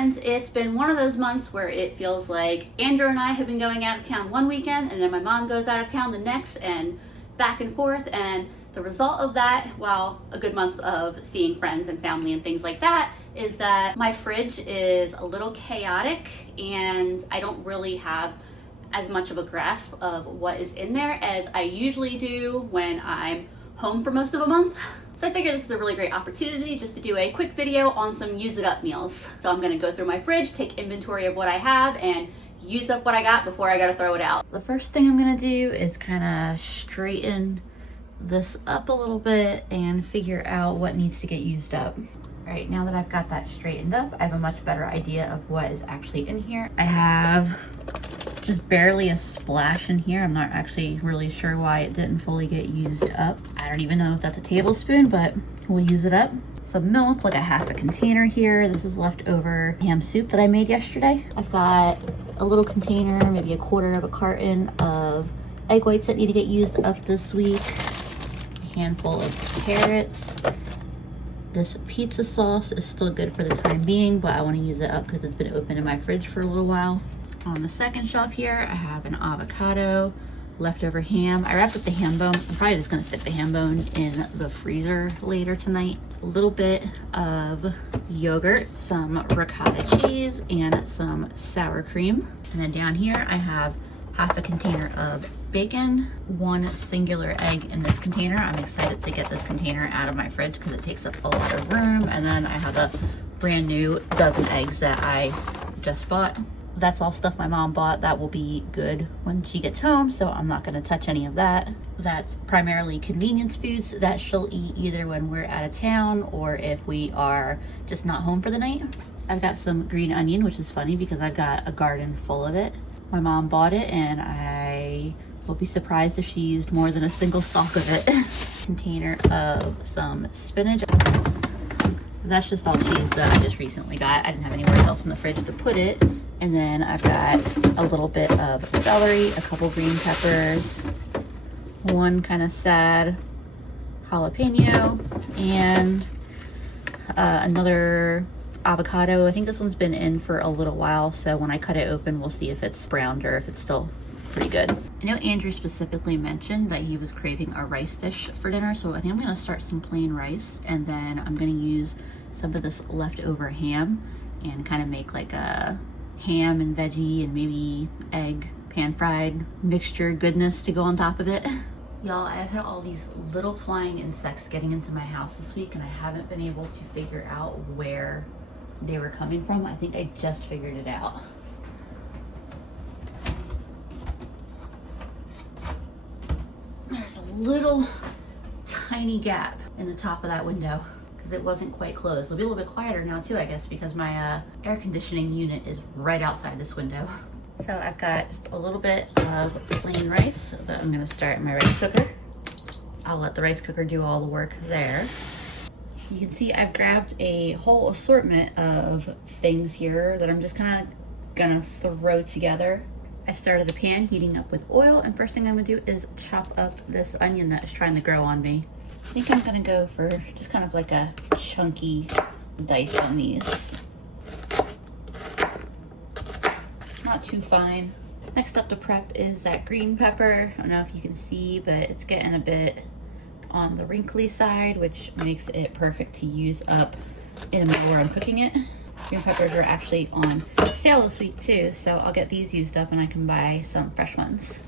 friends, it's been one of those months where it feels like Andrew and I have been going out of town one weekend and then my mom goes out of town the next, and back and forth. And the result of that, while a good month of seeing friends and family and things like that, is that my fridge is a little chaotic and I don't really have as much of a grasp of what is in there as I usually do when I'm home for most of a month. So I figured this is a really great opportunity just to do a quick video on some use it up meals. So I'm gonna go through my fridge, take inventory of what I have, and use up what I got before I gotta throw it out. The first thing I'm gonna do is kind of straighten this up a little bit and figure out what needs to get used up. All right, now that I've got that straightened up, I have a much better idea of what is actually in here. I have just barely a splash in here. I'm not actually really sure why it didn't fully get used up. I don't even know if that's a tablespoon, but we'll use it up. Some milk, like a half a container here. This is leftover ham soup that I made yesterday. I've got a little container, maybe a quarter of a carton of egg whites that need to get used up this week. A handful of carrots. This pizza sauce is still good for the time being, but I want to use it up because it's been open in my fridge for a little while. On the second shelf here, I have an avocado, leftover ham. I wrapped up the ham bone. I'm probably just gonna stick the ham bone in the freezer later tonight. A little bit of yogurt, some ricotta cheese, and some sour cream. And then down here, I have half a container of bacon, one singular egg in this container. I'm excited to get this container out of my fridge because it takes up a lot of room. And then I have a brand new dozen eggs that I just bought. That's all stuff my mom bought that will be good when she gets home, so I'm not going to touch any of that. That's primarily convenience foods that she'll eat either when we're out of town or if we are just not home for the night. I've got some green onion, which is funny because I've got a garden full of it. My mom bought it and I will be surprised if she used more than a single stalk of it. Container of some spinach. That's just all cheese that I just recently got. I didn't have anywhere else in the fridge to put it. And then I've got a little bit of celery, a couple green peppers, one kind of sad jalapeno, and another avocado. I think this one's been in for a little while, so when I cut it open, we'll see if it's browned or if it's still pretty good. I know Andrew specifically mentioned that he was craving a rice dish for dinner, so I think I'm gonna start some plain rice, and then I'm gonna use some of this leftover ham and kind of make like a ham and veggie and maybe egg pan fried mixture goodness to go on top of it. Y'all, I've had all these little flying insects getting into my house this week and I haven't been able to figure out where they were coming from. I think I just figured it out. There's a little tiny gap in the top of that window because it wasn't quite closed. It'll be a little bit quieter now too, I guess, because my air conditioning unit is right outside this window. So I've got just a little bit of plain rice that I'm gonna start in my rice cooker. I'll let the rice cooker do all the work there. You can see I've grabbed a whole assortment of things here that I'm just kind of gonna throw together. I started the pan heating up with oil, and first thing I'm gonna do is chop up this onion that is trying to grow on me. I think I'm gonna go for just kind of like a chunky dice on these. Not too fine. Next up to prep is that green pepper. I don't know if you can see, but it's getting a bit on the wrinkly side, which makes it perfect to use up in the middle where I'm cooking it. Green peppers are actually on sale this week too, so I'll get these used up and I can buy some fresh ones.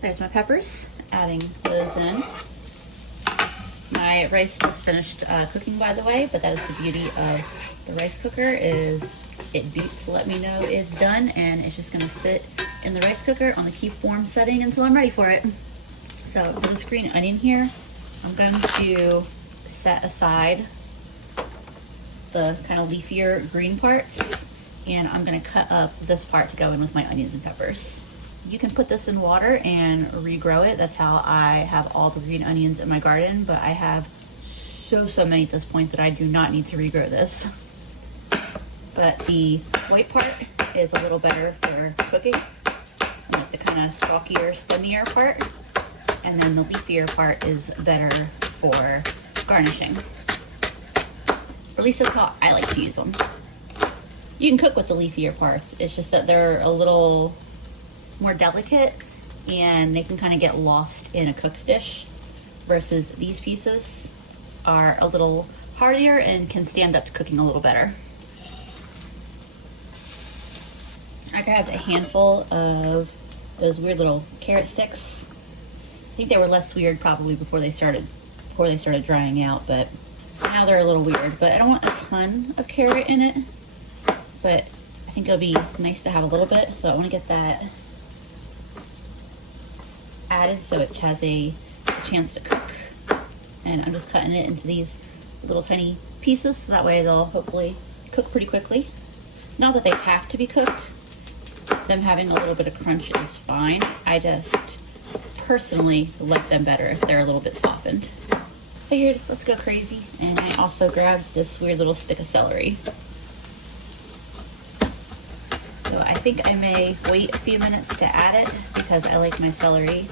There's my peppers, adding those in. My rice just finished cooking, by the way, but that is the beauty of the rice cooker, is it beeps to let me know it's done, and it's just gonna sit in the rice cooker on the keep warm setting until I'm ready for it. So for this green onion here, I'm going to set aside the kind of leafier green parts, and I'm gonna cut up this part to go in with my onions and peppers. You can put this in water and regrow it. That's how I have all the green onions in my garden, but I have so many at this point that I do not need to regrow this. But the white part is a little better for cooking, like the kind of stalkier, stemmier part, and then the leafier part is better for garnishing. Or at least that's how I like to use them. You can cook with the leafier parts. It's just that they're a little more delicate and they can kind of get lost in a cooked dish, versus these pieces are a little hardier and can stand up to cooking a little better. I grabbed a handful of those weird little carrot sticks. I think they were less weird probably before they started drying out, but now they're a little weird. But I don't want a ton of carrot in it, but I think it'll be nice to have a little bit. So I want to get that added so it has a chance to cook. And I'm just cutting it into these little tiny pieces so that way they'll hopefully cook pretty quickly. Not that they have to be cooked. Them having a little bit of crunch is fine. I just personally like them better if they're a little bit softened. Figured, let's go crazy. And I also grabbed this weird little stick of celery. So I think I may wait a few minutes to add it because I like my celery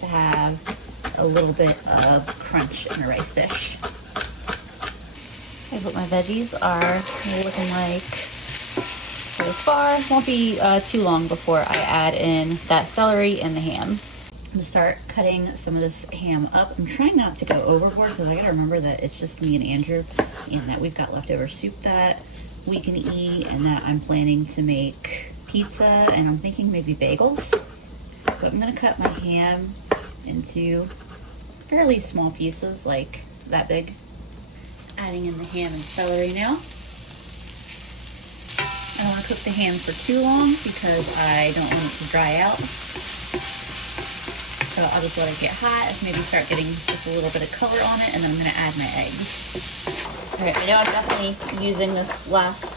to have a little bit of crunch in a rice dish. Here's what my veggies are looking like so far. Won't be too long before I add in that celery and the ham. I'm gonna start cutting some of this ham up. I'm trying not to go overboard because I gotta remember that it's just me and Andrew and that we've got leftover soup that we can eat and that I'm planning to make pizza and I'm thinking maybe bagels. So I'm gonna cut my ham into fairly small pieces, like that big. Adding in the ham and celery now. I don't want to cook the ham for too long because I don't want it to dry out. So I'll just let it get hot, maybe start getting just a little bit of color on it, and then I'm going to add my eggs. Alright, I know I'm definitely using this last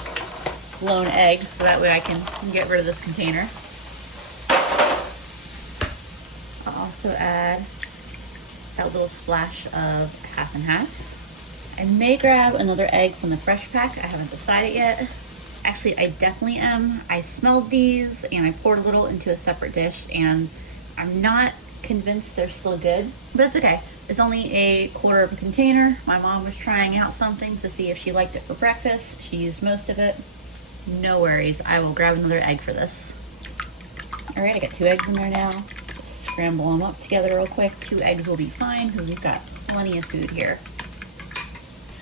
lone egg so that way I can get rid of this container. I'll also add that little splash of half and half. I may grab another egg from the fresh pack. I haven't decided yet. Actually, I definitely am. I smelled these and I poured a little into a separate dish and I'm not convinced they're still good, but it's okay. It's only a quarter of a container. My mom was trying out something to see if she liked it for breakfast. She used most of it. No worries. I will grab another egg for this. All right, I got 2 eggs in there now. Just scramble them up together real quick. 2 eggs will be fine because we've got plenty of food here.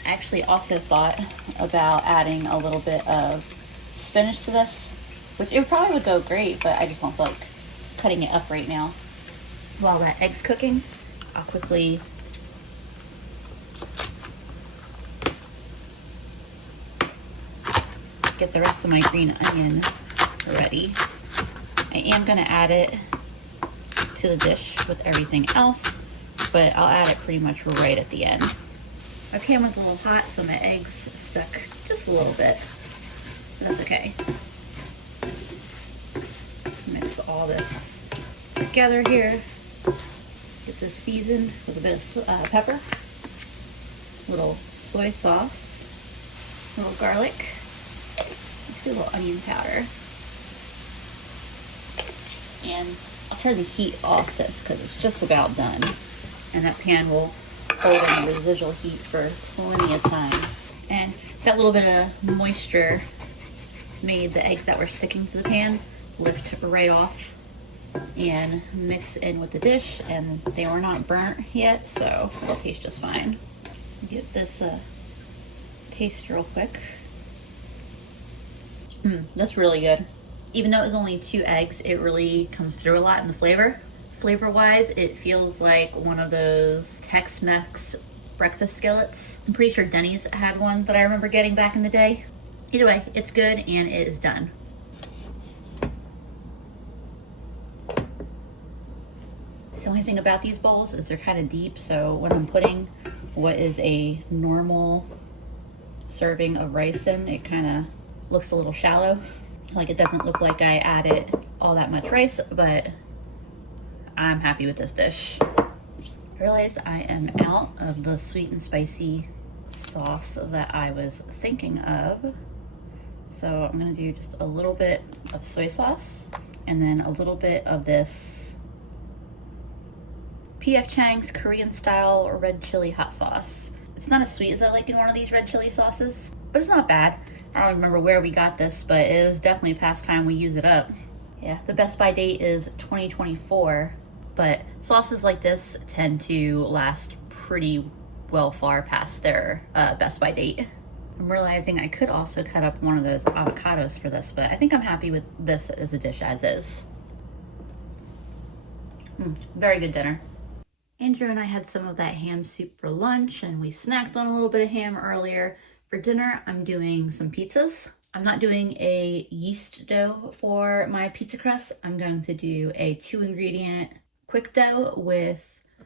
I actually also thought about adding a little bit of spinach to this, which it probably would go great, but I just don't feel like cutting it up right now. While that egg's cooking, I'll quickly get the rest of my green onion ready. I am going to add it to the dish with everything else, but I'll add it pretty much right at the end. My pan was a little hot, so my eggs stuck just a little bit, but that's okay. Mix all this together here. Get this seasoned with a bit of pepper, a little soy sauce, a little garlic. Let's do a little onion powder. And I'll turn the heat off this because it's just about done. And that pan will hold any residual heat for plenty of time. And that little bit of moisture made the eggs that were sticking to the pan lift right off and mix in with the dish, and they were not burnt yet, so they'll taste just fine. Get this taste real quick. That's really good. Even though it was only 2 eggs, it really comes through a lot in the flavor. Flavor-wise, it feels like one of those Tex-Mex breakfast skillets. I'm pretty sure Denny's had one that I remember getting back in the day. Either way, it's good and it is done. The only thing about these bowls is they're kind of deep, so when I'm putting what is a normal serving of rice in, it kind of looks a little shallow. Like it doesn't look like I added all that much rice, but I'm happy with this dish. I realized I am out of the sweet and spicy sauce that I was thinking of. So I'm gonna do just a little bit of soy sauce and then a little bit of this P.F. Chang's Korean style red chili hot sauce. It's not as sweet as I like in one of these red chili sauces, but it's not bad. I don't remember where we got this, but it is definitely past time we use it up. Yeah, the best by date is 2024, but sauces like this tend to last pretty well far past their best by date. I'm realizing I could also cut up one of those avocados for this, but I think I'm happy with this as a dish as is. Very good dinner. Andrew and I had some of that ham soup for lunch, and we snacked on a little bit of ham earlier. For dinner, I'm doing some pizzas. I'm not doing a yeast dough for my pizza crust. I'm going to do a 2-ingredient quick dough with, I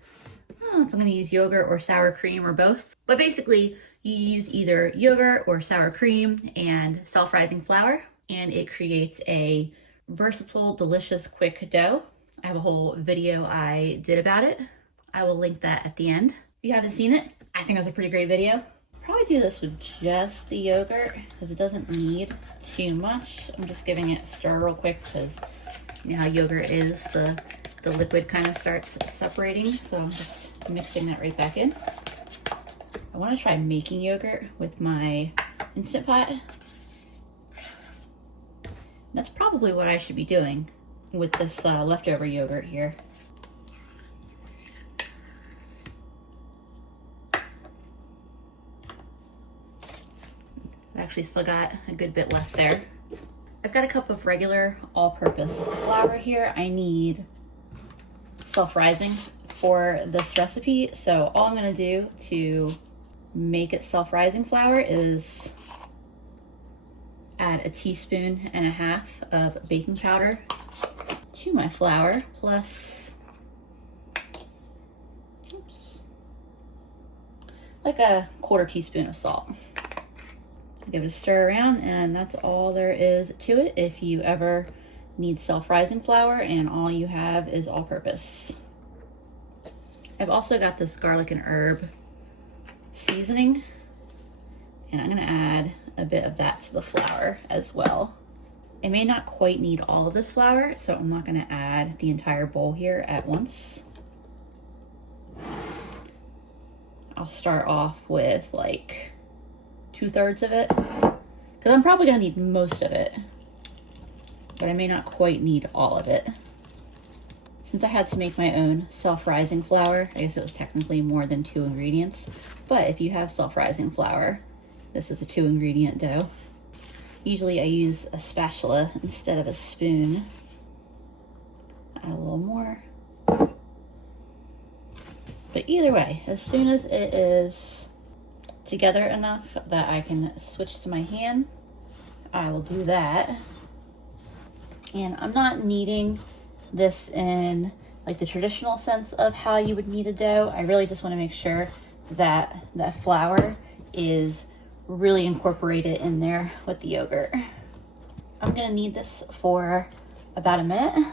don't know if I'm going to use yogurt or sour cream or both. But basically, you use either yogurt or sour cream and self-rising flour, and it creates a versatile, delicious, quick dough. I have a whole video I did about it. I will link that at the end. If you haven't seen it, I think it was a pretty great video. Probably do this with just the yogurt because it doesn't need too much. I'm just giving it a stir real quick because you know how yogurt is, the liquid kind of starts separating. So I'm just mixing that right back in. I want to try making yogurt with my Instant Pot. That's probably what I should be doing with this leftover yogurt here. I've actually still got a good bit left there. I've got a cup of regular all-purpose flour here. I need self-rising for this recipe, so all I'm going to do to make it self-rising flour is add 1.5 teaspoons of baking powder to my flour, plus like 1/4 teaspoon of salt. Give it a stir around, and that's all there is to it if you ever need self-rising flour and all you have is all-purpose. I've also got this garlic and herb seasoning, and I'm going to add a bit of that to the flour as well. I may not quite need all of this flour, so I'm not going to add the entire bowl here at once. I'll start off with like 2/3 of it, because I'm probably going to need most of it, but I may not quite need all of it. Since I had to make my own self-rising flour, I guess it was technically more than 2 ingredients, but if you have self-rising flour, this is a 2-ingredient dough. Usually I use a spatula instead of a spoon. Add a little more. But either way, as soon as it is together enough that I can switch to my hand, I will do that. And I'm not kneading this in like the traditional sense of how you would knead a dough. I really just want to make sure that that flour is really incorporated in there with the yogurt. I'm gonna knead this for about a minute,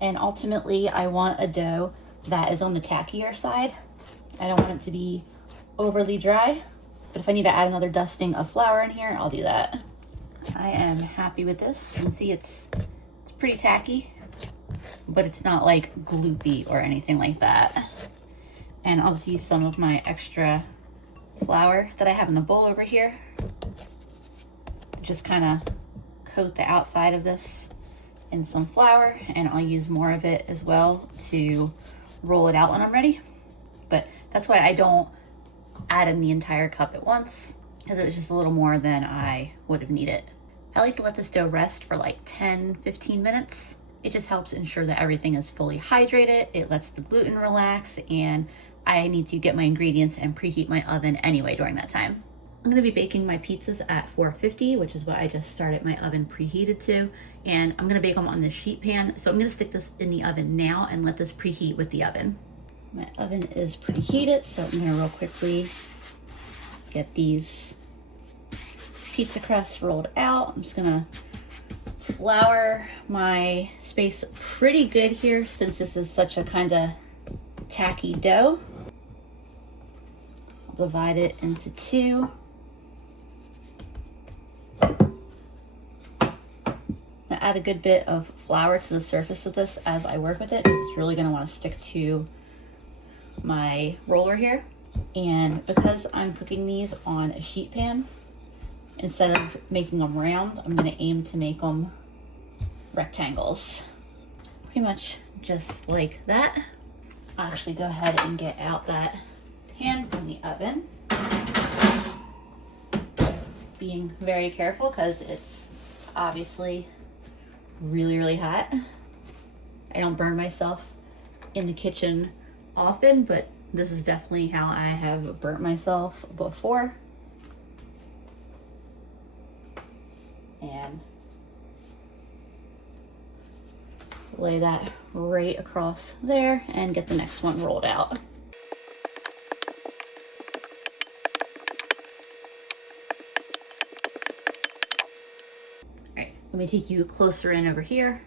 and ultimately I want a dough that is on the tackier side. I don't want it to be overly dry, but if I need to add another dusting of flour in here, I'll do that. I am happy with this. You can see it's pretty tacky, but it's not like gloopy or anything like that. And I'll just use some of my extra flour that I have in the bowl over here. Just kind of coat the outside of this in some flour, and I'll use more of it as well to roll it out when I'm ready. But that's why I don't add in the entire cup at once, because it was just a little more than I would have needed. I like to let this dough rest for like 10-15 minutes. It just helps ensure that everything is fully hydrated. It lets the gluten relax, and I need to get my ingredients and preheat my oven anyway during that time. I'm gonna be baking my pizzas at 450, which is what I just started my oven preheated to, and I'm gonna bake them on this sheet pan. So I'm gonna stick this in the oven now and let this preheat with the oven. My oven is preheated, so I'm gonna real quickly get these pizza crusts rolled out. I'm just gonna flour my space pretty good here since this is such a kind of tacky dough. I'll divide it into 2. I add a good bit of flour to the surface of this as I work with it. It's really going to want to stick to my roller here. And because I'm cooking these on a sheet pan, instead of making them round, I'm gonna aim to make them rectangles. Pretty much just like that. I'll actually go ahead and get out that pan from the oven. Being very careful because it's obviously really, really hot. I don't burn myself in the kitchen often, but this is definitely how I have burnt myself before. And lay that right across there and get the next one rolled out. All right, let me take you closer in over here.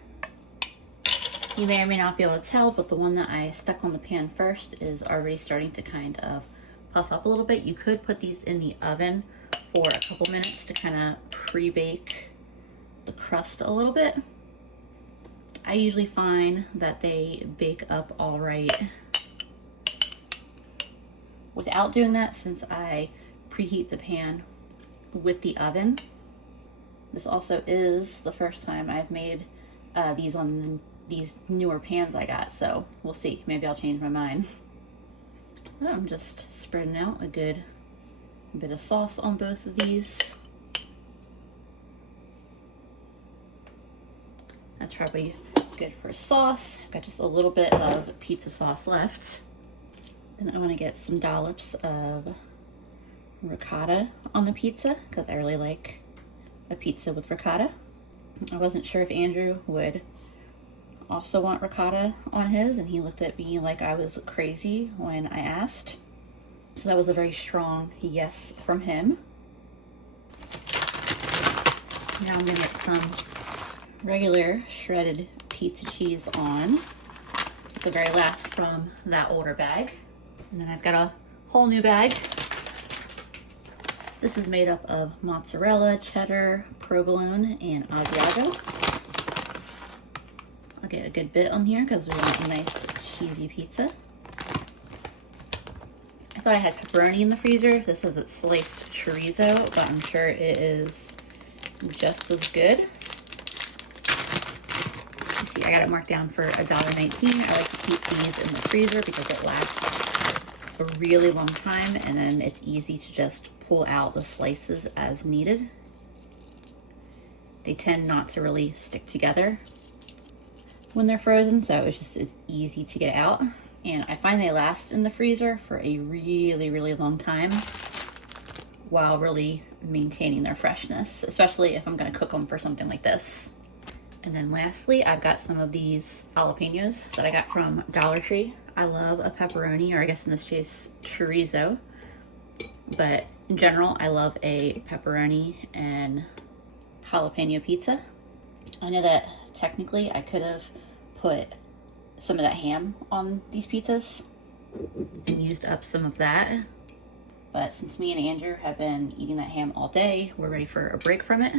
You may or may not be able to tell, but the one that I stuck on the pan first is already starting to kind of puff up a little bit. You could put these in the oven for a couple minutes to kind of pre-bake the crust a little bit. I usually find that they bake up all right without doing that, since I preheat the pan with the oven. This also is the first time I've made these on these newer pans I got, so we'll see. Maybe I'll change my mind. I'm just spreading out a good bit of sauce on both of these. That's probably good for sauce. I've got just a little bit of pizza sauce left. Then I want to get some dollops of ricotta on the pizza because I really like a pizza with ricotta. I wasn't sure if Andrew would also want ricotta on his, and he looked at me like I was crazy when I asked. So that was a very strong yes from him. Now I'm gonna get some regular shredded pizza cheese on, the very last from that older bag. And then I've got a whole new bag. This is made up of mozzarella, cheddar, provolone, and Asiago. I'll get a good bit on here because we want a nice cheesy pizza. I thought I had pepperoni in the freezer. This says it's sliced chorizo, but I'm sure it is just as good. You see, I got it marked down for $1.19. I like to keep these in the freezer because it lasts a really long time, and then it's easy to just pull out the slices as needed. They tend not to really stick together when they're frozen, so it's easy to get out. And I find they last in the freezer for a really, really long time while really maintaining their freshness, especially if I'm gonna cook them for something like this. And then lastly, I've got some of these jalapenos that I got from Dollar Tree. I love a pepperoni, or I guess in this case, chorizo. But in general, I love a pepperoni and jalapeno pizza. I know that technically I could have put some of that ham on these pizzas and used up some of that. But since me and Andrew have been eating that ham all day, we're ready for a break from it.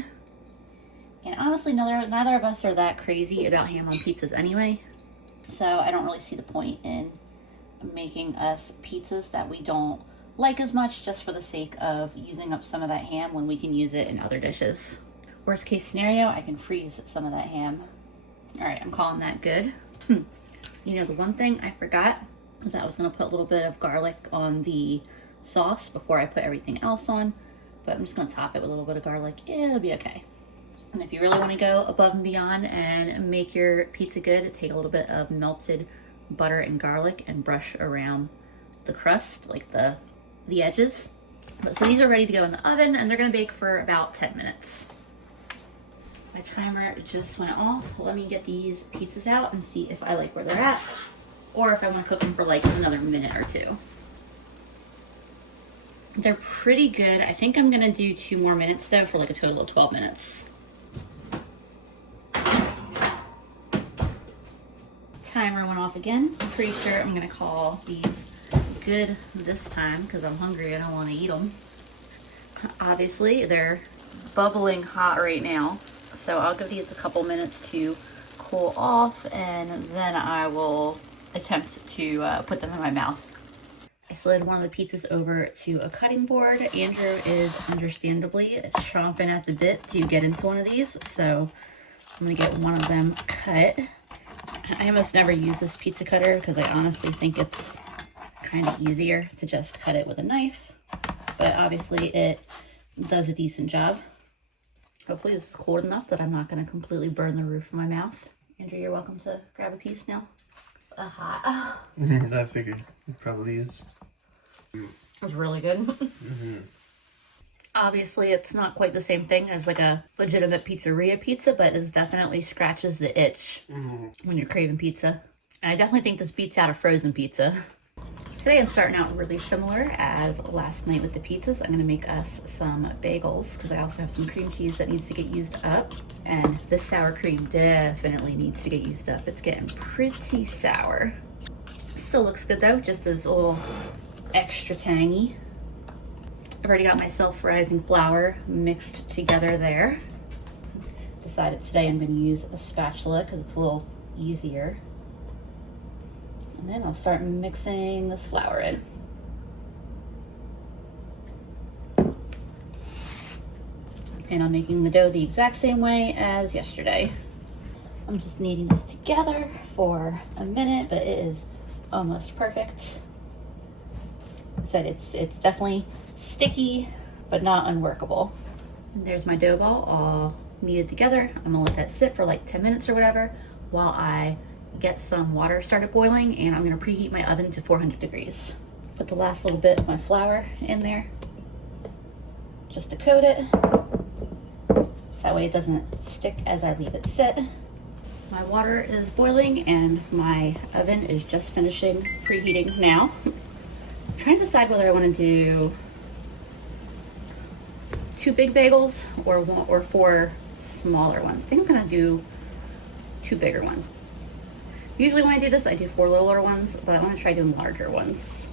And honestly, neither of us are that crazy about ham on pizzas anyway. So I don't really see the point in making us pizzas that we don't like as much just for the sake of using up some of that ham when we can use it in other dishes. Worst case scenario, I can freeze some of that ham. All right, I'm calling that good. You know, the one thing I forgot was I was gonna put a little bit of garlic on the sauce before I put everything else on, but I'm just gonna top it with a little bit of garlic. It'll be okay. And if you really want to go above and beyond and make your pizza good, take a little bit of melted butter and garlic and brush around the crust, like the edges. So these are ready to go in the oven, and they're going to bake for about 10 minutes. My timer just went off. Let me get these pizzas out and see if I like where they're at, or if I want to cook them for like another minute or two. They're pretty good. I think I'm going to do 2 more minutes though, for like a total of 12 minutes. Timer went off again. I'm pretty sure I'm gonna call these good this time because I'm hungry. I don't want to eat them. Obviously, they're bubbling hot right now, so I'll give these a couple minutes to cool off, and then I will attempt to put them in my mouth. I slid one of the pizzas over to a cutting board. Andrew is understandably chomping at the bit to get into one of these, so I'm gonna get one of them cut. I almost never use this pizza cutter because I honestly think it's kind of easier to just cut it with a knife, but obviously it does a decent job. Hopefully this is cold enough that I'm not going to completely burn the roof of my mouth. Andrew, you're welcome to grab a piece now. Hot. I figured it probably is. It's really good. Obviously it's not quite the same thing as like a legitimate pizzeria pizza, but it definitely scratches the itch when you're craving pizza. And I definitely think this beats out a frozen pizza. Today I'm starting out really similar as last night with the pizzas. I'm gonna make us some bagels because I also have some cream cheese that needs to get used up. And this sour cream definitely needs to get used up. It's getting pretty sour. Still looks good though, just as a little extra tangy. I've already got my self-rising flour mixed together there. Decided today I'm gonna use a spatula because it's a little easier. And then I'll start mixing this flour in. And I'm making the dough the exact same way as yesterday. I'm just kneading this together for a minute, but it is almost perfect. Like I said, it's definitely sticky, but not unworkable. And there's my dough ball all kneaded together. I'm gonna let that sit for like 10 minutes or whatever while I get some water started boiling, and I'm gonna preheat my oven to 400 degrees. Put the last little bit of my flour in there just to coat it, so that way it doesn't stick as I leave it sit. My water is boiling and my oven is just finishing preheating now. I'm trying to decide whether I want to do 2 big bagels or 4 smaller ones. I think I'm gonna do 2 bigger ones. Usually when I do this, I do 4 littler ones, but I want to try doing larger ones.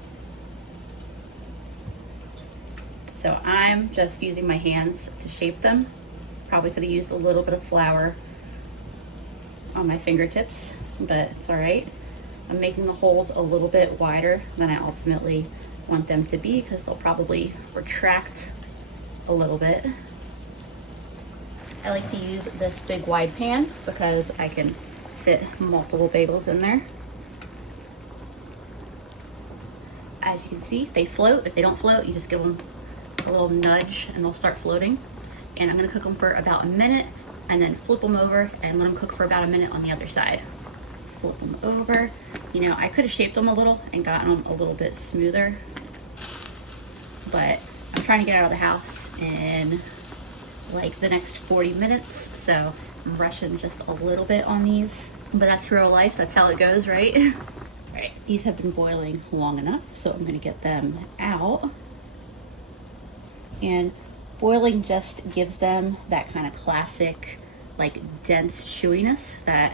So I'm just using my hands to shape them. Probably could have used a little bit of flour on my fingertips, but it's all right. I'm making the holes a little bit wider than I ultimately want them to be because they'll probably retract a little bit. I like to use this big wide pan because I can fit multiple bagels in there. As you can see, they float. If they don't float, you just give them a little nudge and they'll start floating. And I'm gonna cook them for about a minute and then flip them over and let them cook for about a minute on the other side. Flip them over. You know, I could have shaped them a little and gotten them a little bit smoother, but I'm trying to get out of the house in like the next 40 minutes, so I'm rushing just a little bit on these, but that's real life. That's how it goes, right? All right, these have been boiling long enough, so I'm gonna get them out. And boiling just gives them that kind of classic, like dense chewiness that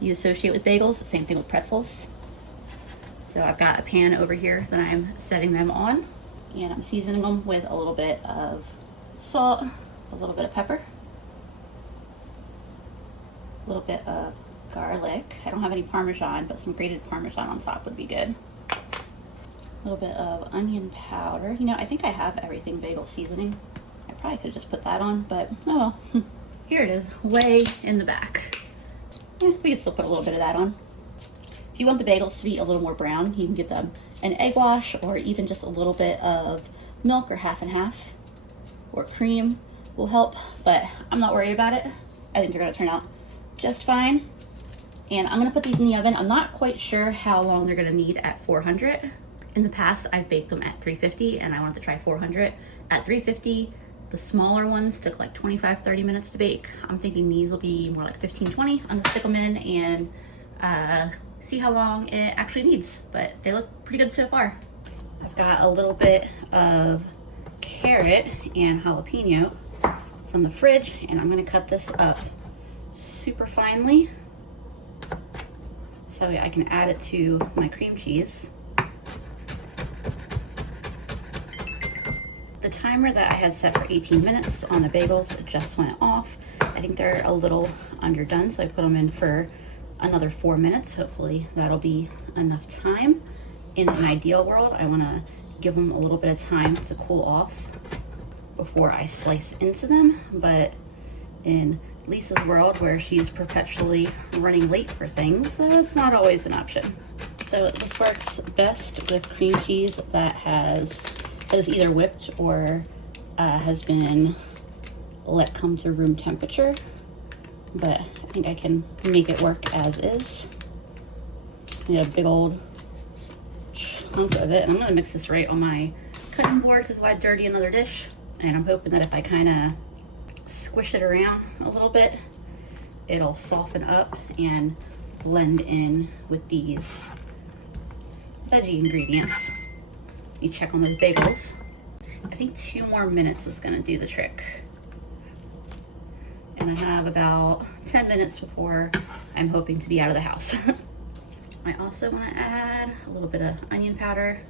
you associate with bagels. Same thing with pretzels. So I've got a pan over here that I'm setting them on, and I'm seasoning them with a little bit of salt, a little bit of pepper, a little bit of garlic. I don't have any Parmesan, but some grated Parmesan on top would be good. A little bit of onion powder. You know, I think I have everything bagel seasoning. I probably could have just put that on, but oh well. Here it is, way in the back. We can still put a little bit of that on. If you want the bagels to be a little more brown, you can give them an egg wash or even just a little bit of milk or half and half, or cream will help, but I'm not worried about it. I think they're gonna turn out just fine. And I'm gonna put these in the oven. I'm not quite sure how long they're gonna need at 400. In the past, I've baked them at 350 and I wanted to try 400. At 350, the smaller ones took like 25-30 minutes to bake. I'm thinking these will be more like 15-20. I'm gonna stick them in and see how long it actually needs, but they look pretty good so far. I've got a little bit of carrot and jalapeno from the fridge, and I'm gonna cut this up super finely so I can add it to my cream cheese. The timer that I had set for 18 minutes on the bagels just went off. I think they're a little underdone, so I put them in for another 4 minutes. Hopefully that'll be enough time. in an ideal world, I want to give them a little bit of time to cool off before I slice into them. But in Lisa's world, where she's perpetually running late for things, that's not always an option. So this works best with cream cheese that is either whipped or has been let come to room temperature. But I think I can make it work as is. I need a big old chunk of it, and I'm gonna mix this right on my cutting board because why dirty another dish? And I'm hoping that if I kind of squish it around a little bit, it'll soften up and blend in with these veggie ingredients. You check on those bagels. I think 2 more minutes is gonna do the trick. And I have about 10 minutes before I'm hoping to be out of the house. I also want to add a little bit of onion powder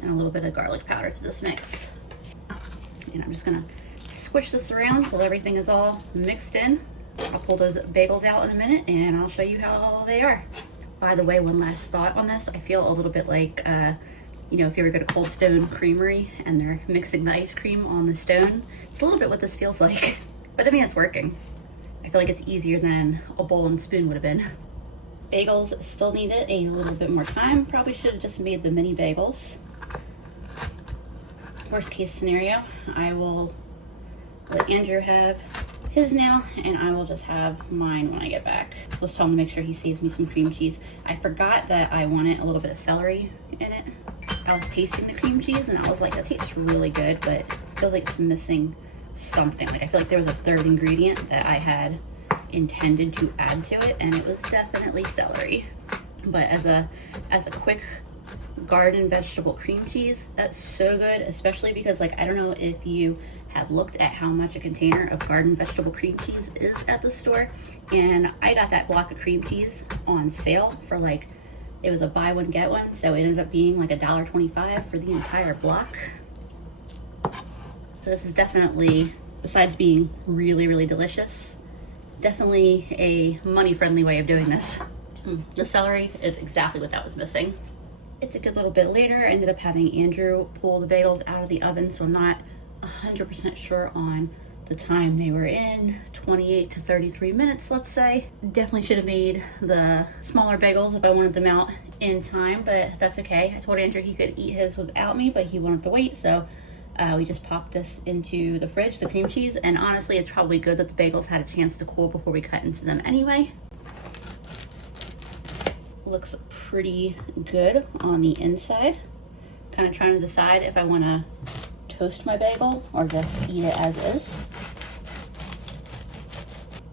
and a little bit of garlic powder to this mix. And I'm just gonna squish this around so everything is all mixed in. I'll pull those bagels out in a minute and I'll show you how they are. By the way, one last thought on this. I feel a little bit like, you know, if you ever go to Cold Stone Creamery and they're mixing the ice cream on the stone, it's a little bit what this feels like. But I mean, it's working. I feel like it's easier than a bowl and spoon would have been. Bagels still needed a little bit more time. Probably should have just made the mini bagels. Worst case scenario, I will let Andrew have his now, and I will just have mine when I get back. Let's tell him to make sure he saves me some cream cheese. I forgot that I wanted a little bit of celery in it. I was tasting the cream cheese and I was like, that tastes really good, but it feels like it's missing something. Like, I feel like there was a third ingredient that I had intended to add to it, and it was definitely celery. But as a quick garden vegetable cream cheese, that's so good, especially because, like, I don't know if you have looked at how much a container of garden vegetable cream cheese is at the store, and I got that block of cream cheese on sale for, like, it was a buy one get one, so it ended up being like $1.25 for the entire block. So this is definitely, besides being really, really delicious, definitely a money-friendly way of doing this. The celery is exactly what that was missing. It's a good little bit later. I ended up having Andrew pull the bagels out of the oven, so I'm not 100% sure on the time they were in. 28 to 33 minutes, let's say. Definitely should have made the smaller bagels if I wanted them out in time, but that's okay. I told Andrew he could eat his without me, but he wanted to wait, so we just popped this into the fridge, the cream cheese, and honestly, it's probably good that the bagels had a chance to cool before we cut into them anyway. Looks pretty good on the inside. Kind of trying to decide if I want to toast my bagel or just eat it as is.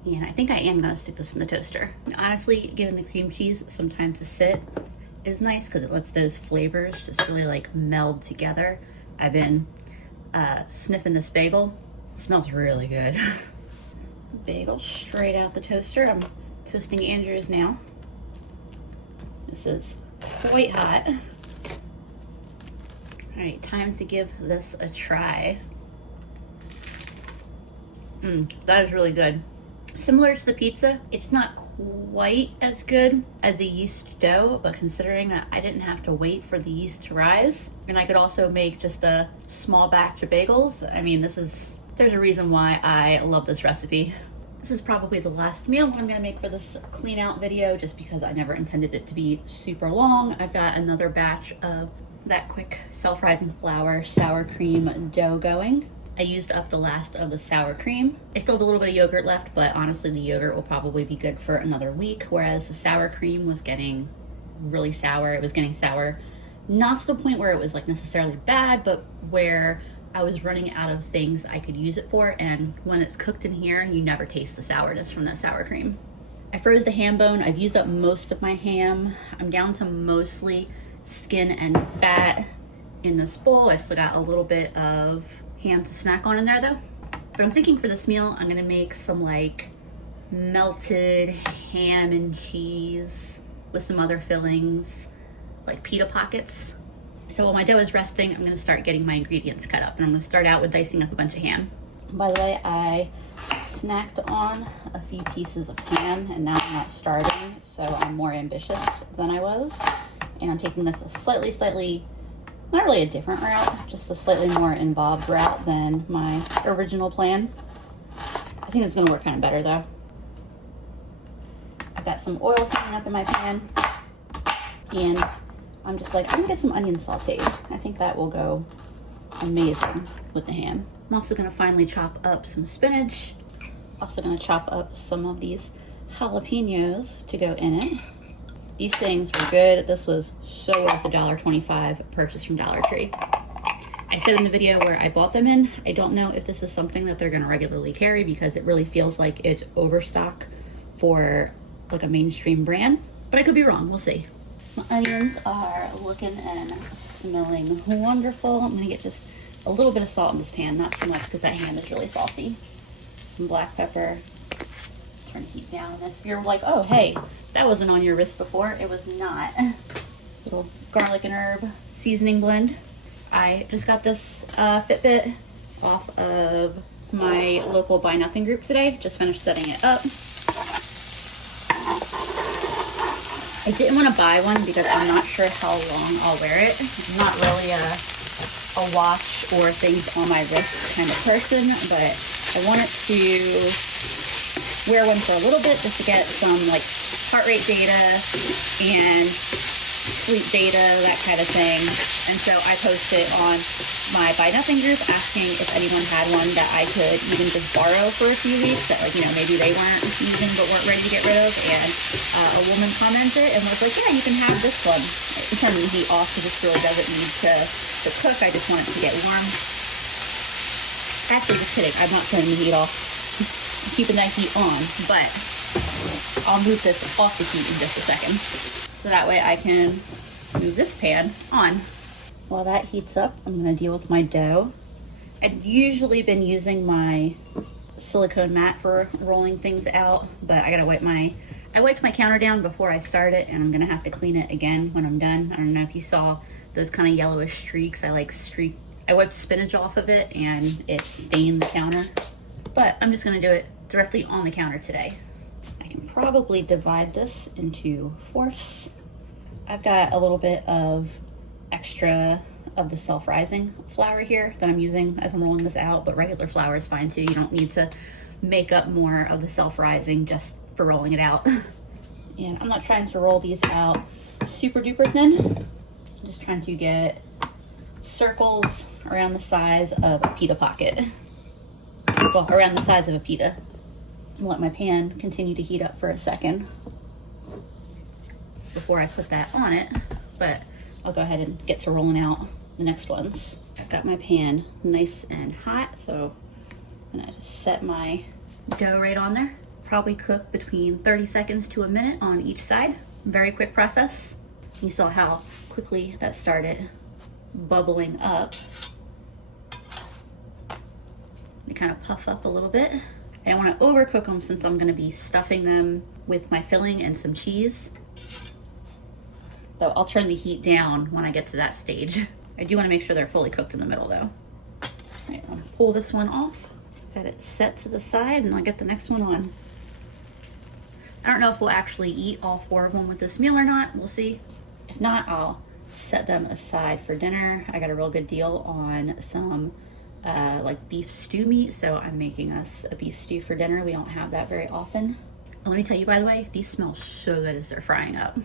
And I think I am going to stick this in the toaster. Honestly, giving the cream cheese some time to sit is nice because it lets those flavors just really like meld together. I've been sniffing this bagel. It smells really good. Bagel straight out the toaster. I'm toasting Andrew's now. This is quite hot. All right, time to give this a try. That is really good. Similar to the pizza, it's not quite as good as the yeast dough, but considering that I didn't have to wait for the yeast to rise, and I could also make just a small batch of bagels, I mean, there's a reason why I love this recipe. This is probably the last meal I'm gonna make for this clean out video, just because I never intended it to be super long. I've got another batch of that quick self-rising flour sour cream dough going. I used up the last of the sour cream. I still have a little bit of yogurt left, but honestly the yogurt will probably be good for another week, whereas the sour cream was getting really sour. It was getting sour, not to the point where it was like necessarily bad, but where I was running out of things I could use it for, and when it's cooked in here, you never taste the sourness from that sour cream. I froze the ham bone. I've used up most of my ham. I'm down to mostly skin and fat in this bowl. I still got a little bit of ham to snack on in there though. But I'm thinking for this meal, I'm gonna make some like melted ham and cheese with some other fillings, like pita pockets. So while my dough is resting, I'm gonna start getting my ingredients cut up, and I'm gonna start out with dicing up a bunch of ham. By the way, I snacked on a few pieces of ham, and now I'm not starving, so I'm more ambitious than I was. and I'm taking this a slightly, not really a different route, just a slightly more involved route than my original plan. I think it's gonna work kind of better though. I've got some oil coming up in my pan, and I'm just like, I'm gonna get some onion sauteed. I think that will go amazing with the ham. I'm also gonna finally chop up some spinach. Also gonna chop up some of these jalapenos to go in it. These things were good. This was so worth $1.25 purchase from Dollar Tree. I said in the video where I bought them in, I don't know if this is something that they're gonna regularly carry because it really feels like it's overstock for like a mainstream brand, but I could be wrong, we'll see. My onions are looking and smelling wonderful. I'm gonna get just a little bit of salt in this pan, not too much because that ham is really salty. Some black pepper. Turn the heat down on this. If you're like, oh hey, that wasn't on your wrist before, it was not. Little garlic and herb seasoning blend. I just got this Fitbit off of my local Buy Nothing group today. Just finished setting it up. I didn't want to buy one because I'm not sure how long I'll wear it. I'm not really a watch or things on my wrist kind of person, but I wanted to wear one for a little bit just to get some like heart rate data and sleep data, that kind of thing. And so I posted on my Buy Nothing group asking if anyone had one that I could even just borrow for a few weeks that, like, you know, maybe they weren't using but weren't ready to get rid of. And a woman commented and was like, yeah, you can have this one. I'm turning the heat off because this really doesn't need to cook. I just want it to get warm. Actually, just kidding. I'm not turning the heat off. I'm keeping that heat on, but I'll move this off the heat in just a second. So that way I can move this pan on. While that heats up, I'm gonna deal with my dough. I've usually been using my silicone mat for rolling things out, but I gotta I wiped my counter down before I started, and I'm gonna have to clean it again when I'm done. I don't know if you saw those kind of yellowish streaks. I wiped spinach off of it and it stained the counter, but I'm just gonna do it directly on the counter today. I can probably divide this into fourths. I've got a little bit of extra of the self-rising flour here that I'm using as I'm rolling this out, but regular flour is fine too. You don't need to make up more of the self-rising just for rolling it out. And I'm not trying to roll these out super duper thin. I'm just trying to get circles around the size of a pita pocket. Well, around the size of a pita. I'll let my pan continue to heat up for a second before I put that on it, but I'll go ahead and get to rolling out the next ones. I've got my pan nice and hot, so I'm gonna just set my dough right on there. Probably cook between 30 seconds to a minute on each side. Very quick process. You saw how quickly that started bubbling up. They kind of puff up a little bit. I don't want to overcook them since I'm going to be stuffing them with my filling and some cheese. So I'll turn the heat down when I get to that stage. I do want to make sure they're fully cooked in the middle though. Right, I'm going to pull this one off. Got it set to the side and I'll get the next one on. I don't know if we'll actually eat all 4 of them with this meal or not. We'll see. If not, I'll set them aside for dinner. I got a real good deal on some like beef stew meat, so I'm making us a beef stew for dinner. We don't have that very often. And let me tell you, by the way, these smell so good as they're frying up.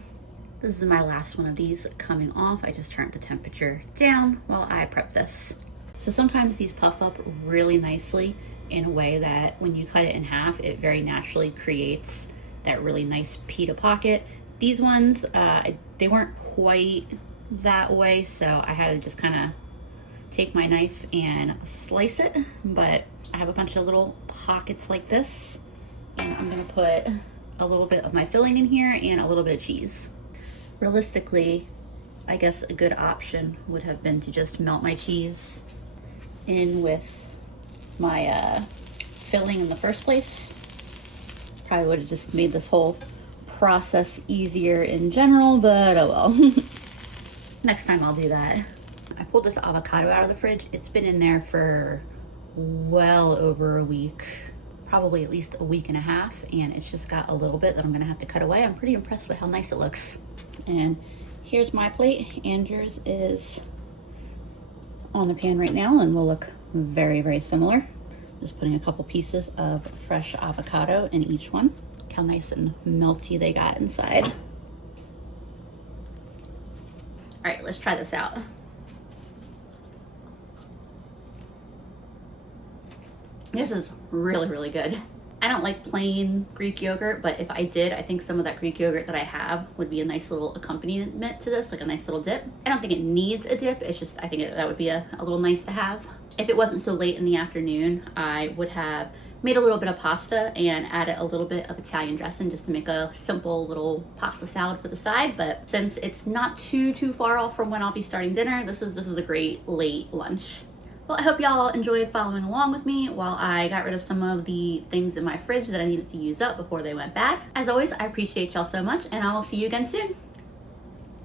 This is my last one of these coming off. I just turned the temperature down while I prep this. So sometimes these puff up really nicely in a way that when you cut it in half, it very naturally creates that really nice pita pocket. These ones, they weren't quite that way, so I had to just kind of take my knife and slice it, but I have a bunch of little pockets like this, and I'm gonna put a little bit of my filling in here and a little bit of cheese. Realistically, I guess a good option would have been to just melt my cheese in with my filling in the first place. Probably would have just made this whole process easier in general, but oh well. Next time I'll do that. I pulled this avocado out of the fridge. It's been in there for well over a week, probably at least a week and a half, and it's just got a little bit that I'm gonna have to cut away. I'm pretty impressed with how nice it looks. And Here's my plate, and yours is on the pan right now and will look very, very similar. Just putting a couple pieces of fresh avocado in each one. Look how nice and melty they got inside. All right, let's try this out. This is really, really good. I don't like plain Greek yogurt, but if I did, I think some of that Greek yogurt that I have would be a nice little accompaniment to this, like a nice little dip. I don't think it needs a dip, it's just, I think that would be a little nice to have. If it wasn't so late in the afternoon, I would have made a little bit of pasta and added a little bit of Italian dressing just to make a simple little pasta salad for the side. But since it's not too far off from when I'll be starting dinner, this is a great late lunch. Well, I hope y'all enjoyed following along with me while I got rid of some of the things in my fridge that I needed to use up before they went bad. As always, I appreciate y'all so much, and I will see you again soon.